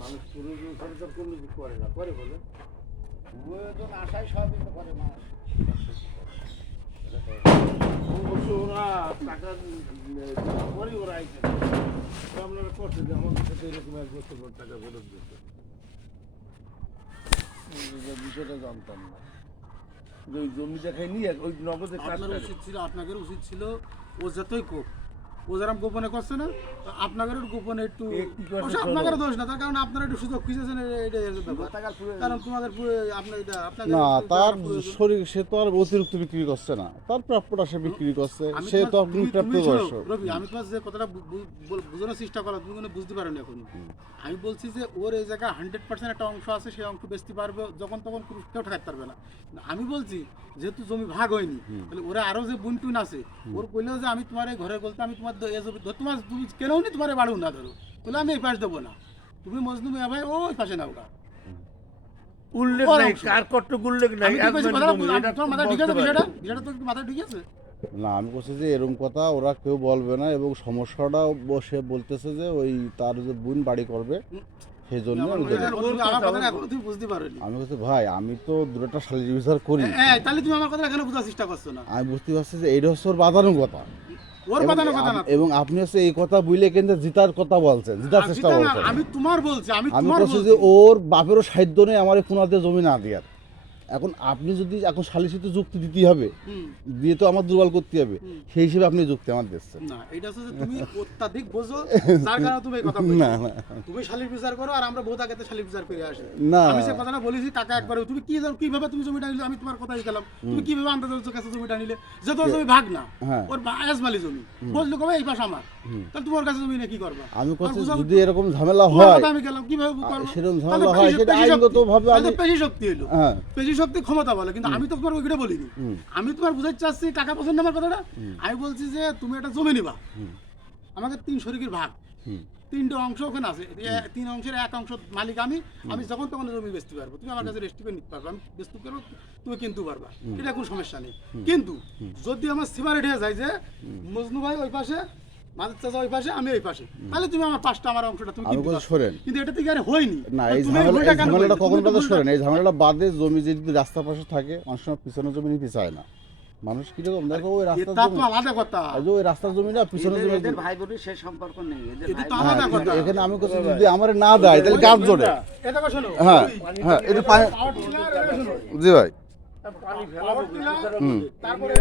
মানুষ করে না করে বলে আশায় সবই তো করে মানুষ ওরা টাকা পরে ওরা আইছে আপনারা করছে যে আমাদের সাথে এরকম 1 বছর পর টাকা ফেরত দিচ্ছে বিষয়টা জানতাম না ওই জমি দেখাই নিয়ে ওই নগদের কাজ আপনাদের উচিত ছিল ও যতই কোক ও যারা গোপনে করছে না আপনাদের গোপনে একটু আপনাদের দোষ না তার কারণ আপনারা একটু সুযোগ খুঁজেছেন কারণ তোমাদের না তার শরীর সে তো আর অতিরিক্ত বিক্রি করছে না তার প্রাপ্যটা সে বিক্রি করছে সে তো আপনি রবি আমি তোমার যে কথাটা বোঝানোর চেষ্টা করা তুমি কোনো বুঝতে পারো না এখন আমি বলছি যে ওর এই জায়গায় 100% একটা অংশ আছে সেই অংশ বেচতে পারবে যখন তখন কেউ ঠেকাতে পারবে না আমি বলছি যেহেতু জমি ভাগ হয়নি তাহলে ওরা আরো যে বুন টুন আছে ওর কইলেও যে আমি তোমার এই ঘরে বলতে আমি তোমার তোমার তুমি কেনও নি তোমার বাড়ু না ধরো তাহলে আমি এই পাশ দেবো না তুমি মজনু মিয়া ভাই ওই পাশে নাও গা উল্লেখ নাই কার কট্টক উল্লেখ নাই তোমার মাথা ঠিক আছে বিষয়টা তো মাথা ঠিক আছে না আমি বলছি যে এরকম কথা ওরা কেউ বলবে না এবং সমস্যাটা বসে বলতেছে যে ওই তার যে বোন বাড়ি করবে সেই জন্য আমি বলছি ভাই আমি তো দুটো শালীর বিচার করি তাহলে তুমি আমার কথা এখানে বোঝার চেষ্টা করছো না আমি বুঝতে পারছি যে এইটা হচ্ছে ওর বাঁধানো কথা এবং আপনি হচ্ছে এই কথা বুঝলে কিন্তু জিতার কথা বলছেন জিতার চেষ্টা করছেন আমি তোমার বলছি আমি বলছি যে ওর বাপেরও সাধ্য নেই আমার কোনাতে জমি না দেওয়ার এখন আপনি যদি এখন সালিসিতে যুক্তি দিতে হবে দিয়ে তো আমার দুর্বল করতে হবে সেই হিসেবে আপনি যুক্তি আমার দিচ্ছেন না এটা হচ্ছে তুমি অত্যাধিক বোঝো যার কারণে তুমি এই কথা বলছো না তুমি শালীর বিচার করো আর আমরা বহুত আগেতে শালীর বিচার করে আসি না আমি সে কথাটা বলেছি টাকা একবার তুমি কি জানো কিভাবে তুমি জমিটা নিলে আমি তোমার কথাই গেলাম তুমি কিভাবে আন্দাজের কাছে জমিটা নিলে যে তোর জমি ভাগ না ওর আয়াজমালি জমি বললো কবে এই পাশ আমার তাহলে তোমার কাছে জমি না কি করবা আমি কথা যদি এরকম ঝামেলা হয় আমি গেলাম কিভাবে করব সেরকম ঝামেলা হয় সেটা আইনগতভাবে আমি পেশি শক্তি হলো পেশি শক্তি ক্ষমতা বলে কিন্তু আমি তো তোমার ওইটা বলিনি আমি তোমার বুঝাইতে চাচ্ছি টাকা পছন্দ আমার কথাটা আমি বলছি যে তুমি একটা জমি নিবা আমাকে 3 শরিকের ভাগ 3টা অংশ ওখানে আছে 3 অংশের 1 অংশ মালিক আমি যখন তখন জমি বেচতে পারবো তুমি আমার কাছে রেস্টিপে নিতে পারবে আমি বেচতে পারবো তুমি কিনতে পারবা এটা কোনো সমস্যা নেই কিন্তু যদি আমার সিমারেট হয়ে যায় যে মজনু ভাই ওই পাশে মালিক চাচা ওই পাশে আমি ওই পাশে তাহলে তুমি আমার 5টা আমার অংশটা তুমি কিনতে পারবে কিন্তু এটা থেকে আর হয়নি না এই ঝামেলাটা কখন বাদে সরেন এই ঝামেলাটা বাদে জমি যদি রাস্তার পাশে থাকে অনেক সময় পিছনের জমি নিতে চায় না মানুষ কি রকম দেখো ওই রাস্তার জমি আলাদা কথা ওই রাস্তার জমি না পিছনের জমি এদের ভাই বোনের সেই সম্পর্ক নেই এটা তো আলাদা কথা এখানে আমি কথা যদি আমারে না দেয় তাহলে কাজ জোরে এটা কথা শোনো হ্যাঁ এটা পানি জি ভাই পানি ফেলা তারপরে